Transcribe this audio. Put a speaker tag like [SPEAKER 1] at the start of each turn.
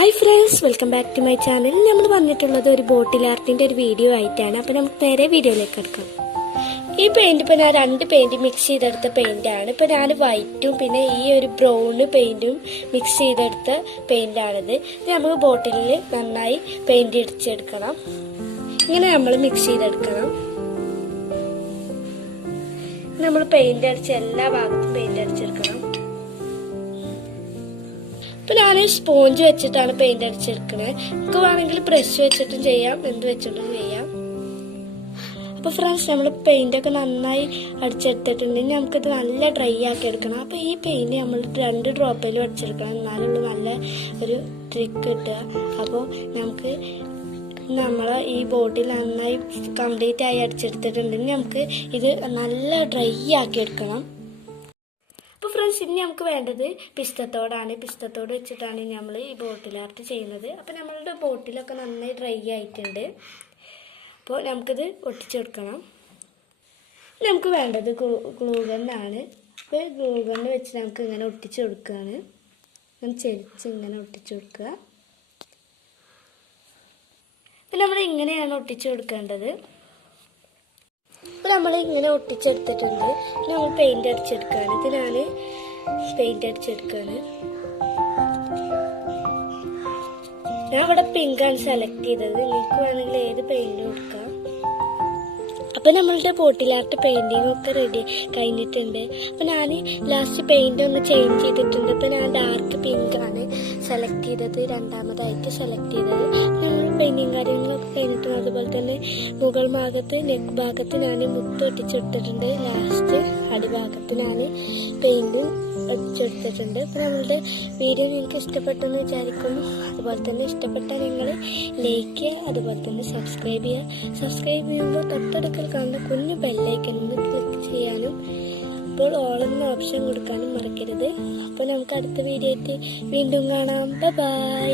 [SPEAKER 1] Hi friends welcome back to my channel നമ്മൾ വന്നിട്ടുള്ളത് ഒരു ബോട്ടിൽ ആർട്ടിന്റെ ഒരു വീഡിയോ ആയിട്ടാണ്. അപ്പോൾ നമുക്ക് നേരെ വീഡിയോയിലേക്ക് എടുക്കാം ഈ പെയിന്റ് ഇപ്പോൾ ഞാൻ രണ്ട് പെയിന്റ് മിക്സ് ചെയ്തെടുത്ത പെയിന്റാണ് ഇപ്പോൾ ഞാൻ വൈറ്റും പിന്നെ ഈ ഒരു ബ്രൗണ് പെയിന്റും മിക്സ് ചെയ്തെടുത്ത പെയിന്റാണിത് ഇത് നമുക്ക് ബോട്ടിലിൽ നന്നായി പെയിന്റ് അടിച്ചെടുക്കണം ഇങ്ങനെ നമ്മൾ മിക്സ് ചെയ്തെടുക്കണം. നമ്മൾ പെയിന്റ് അടിച്ച് എല്ലാ ഭാഗത്തും പെയിന്റ് അടിച്ചെടുക്കണം. ഞാൻ സ്പോഞ്ച് വെച്ചിട്ടാണ് പെയിന്റ് അടിച്ചെടുക്കണത് നമുക്ക് വേണമെങ്കിൽ ബ്രഷ് വെച്ചിട്ടും ചെയ്യാം എന്ത് വെച്ചിട്ടും ചെയ്യാം. അപ്പോൾ ഫ്രണ്ട്സ് നമ്മൾ പെയിന്റ് ഒക്കെ നന്നായി അടിച്ചെടുത്തിട്ടുണ്ടെങ്കിൽ നമുക്കിത് നല്ല ഡ്രൈ ആക്കി എടുക്കണം. അപ്പോൾ ഈ പെയിന്റ് നമ്മൾ രണ്ട് ഡ്രോപ്പിലും അടിച്ചെടുക്കണം. എന്നാലുള്ള നല്ല ഒരു ട്രിക്ക് കിട്ടുക. അപ്പോൾ നമുക്ക് നമ്മൾ ഈ ബോട്ടിൽ നന്നായി കംപ്ലീറ്റ് ആയി അടിച്ചെടുത്തിട്ടുണ്ടെങ്കിൽ നമുക്ക് ഇത് നല്ല ഡ്രൈ ആക്കി എടുക്കണം. ഇനി നമുക്ക് വേണ്ടത് പിസ്തത്തോടാണ്. പിസ്തത്തോട് വെച്ചിട്ടാണ് നമ്മൾ ഈ ബോട്ടിൽ ആർട്ട് ചെയ്യുന്നത്. അപ്പോൾ നമ്മളുടെ ബോട്ടിലൊക്കെ നന്നായി ഡ്രൈ ആയിട്ടുണ്ട്. അപ്പോൾ നമുക്കിത് ഒട്ടിച്ചു കൊടുക്കണം. നമുക്ക് വേണ്ടത് ഗ്ലൂ ഗ്ലൂഗണ്ണാണ് അപ്പോൾ ഗ്ലൂഗണ്ണ് വെച്ച് നമുക്ക് ഇങ്ങനെ ഒട്ടിച്ചു കൊടുക്കുകയാണ് ഇങ്ങനെ ചെരിച്ച് ഇങ്ങനെ ഒട്ടിച്ചു കൊടുക്കുക. അപ്പോൾ നമ്മൾ ഇങ്ങനെയാണ് ഒട്ടിച്ചു കൊടുക്കേണ്ടത്. അപ്പോൾ നമ്മൾ ഇങ്ങനെ ഒട്ടിച്ചെടുത്തിട്ടുണ്ട് നമ്മൾ പെയിന്റ് അടിച്ചെടുക്കുകയാണ് ഇത് ഞാൻ പെയിന്റ് അടിച്ചെടുക്കുകയാണ് ഞാൻ ഇവിടെ പിങ്കാണ് സെലക്ട് ചെയ്തത്. നിങ്ങൾക്ക് വേണമെങ്കിൽ ഏത് പെയിന്റ് എടുക്കാം. അപ്പം നമ്മളുടെ പോട്ടിലാർട്ട് പെയിന്റിങ് ഒക്കെ റെഡി കഴിഞ്ഞിട്ടുണ്ട്. അപ്പം ഞാൻ ലാസ്റ്റ് പെയിന്റ് ഒന്ന് ചേഞ്ച് ചെയ്തിട്ടുണ്ട്. ഇപ്പം ഞാൻ ഡാർക്ക് പിങ്ക് ആണ് സെലക്ട് ചെയ്തത്. രണ്ടാമതായിട്ട് സെലക്ട് ചെയ്തത്. പെയിന്റിങ് കാര്യങ്ങളൊക്കെ കഴിഞ്ഞിട്ടുണ്ട്. അതുപോലെ തന്നെ മുകൾ ഭാഗത്ത് നെക്ക് ഭാഗത്ത് ഞാൻ മുത്ത് ഒട്ടിച്ചെടുത്തിട്ടുണ്ട്. ലാസ്റ്റ് അടിഭാഗത്ത് ഞാൻ പെയിന്റും ഒട്ടിച്ചെടുത്തിട്ടുണ്ട്. അപ്പോൾ നമ്മളുടെ വീഡിയോ നിങ്ങൾക്ക് ഇഷ്ടപ്പെട്ടെന്ന് വിചാരിക്കുന്നു. അതുപോലെ തന്നെ ഇഷ്ടപ്പെട്ടാൽ നിങ്ങൾ ലൈക്ക് ചെയ്യുക. അതുപോലെ തന്നെ സബ്സ്ക്രൈബ് ചെയ്യുക. സബ്സ്ക്രൈബ് ചെയ്യുമ്പോൾ തൊട്ടടുക്കൽ കാണുന്ന കുഞ്ഞു ബെല്ലൈക്കൻ ഒന്ന് ക്ലിക്ക് ചെയ്യാനും അപ്പോൾ ഓളെന്ന ഓപ്ഷൻ കൊടുക്കാനും മറക്കരുത്. അപ്പോൾ നമുക്ക് അടുത്ത വീഡിയോ ആയിട്ട് വീണ്ടും കാണാം. ബൈ